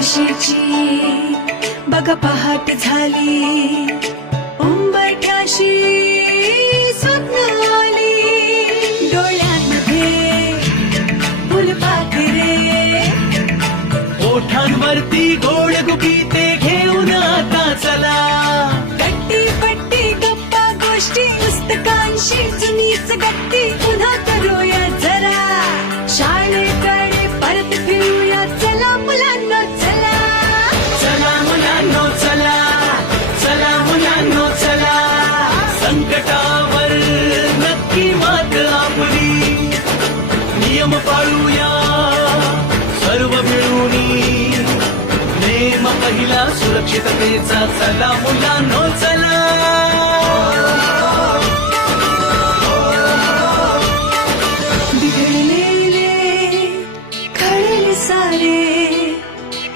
आशेची बघा पहाट झाली. उंबरठ्याशी स्वप्न आली. डोळ्यांमध्ये फुलपाखरे. ओठांवरती गो नक्की आपली. नियम पाळूया. सर्व मिळून. नेम पहिला सुरक्षिततेचा चला मुलांनो चला. सारे.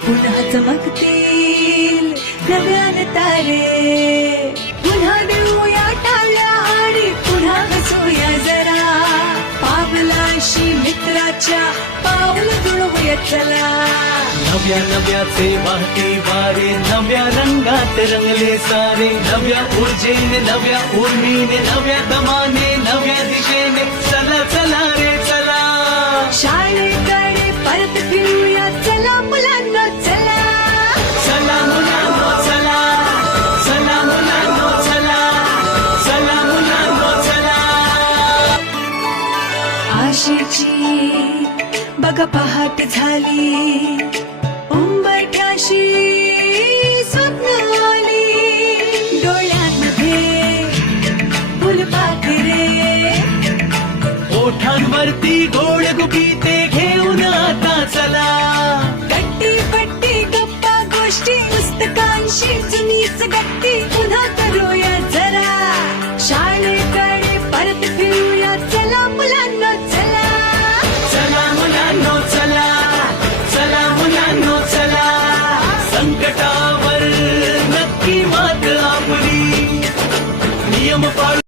पुन्हा चमकतील नव्यान तारे. पुन्हा मित्राच्या पावलं जुळवूया चला. नव्या नव्याचे वाहते वारे नव्या रंगात रंगले सारे नव्या ऊर्जेने नव्या उर्मीने नव्या दमाने नव्या दिशेने बघा पहाट झाली. उंबरठ्याशी स्वप्न आली. डोळ्यांमध्ये फुलपाखरे. ओठांवरती गोड गुगीते घेऊन आता चला. गट्टी पट्टी गप्पा गोष्टी पुस्तकांशी जुनीच गट्टी पुन्हा जरा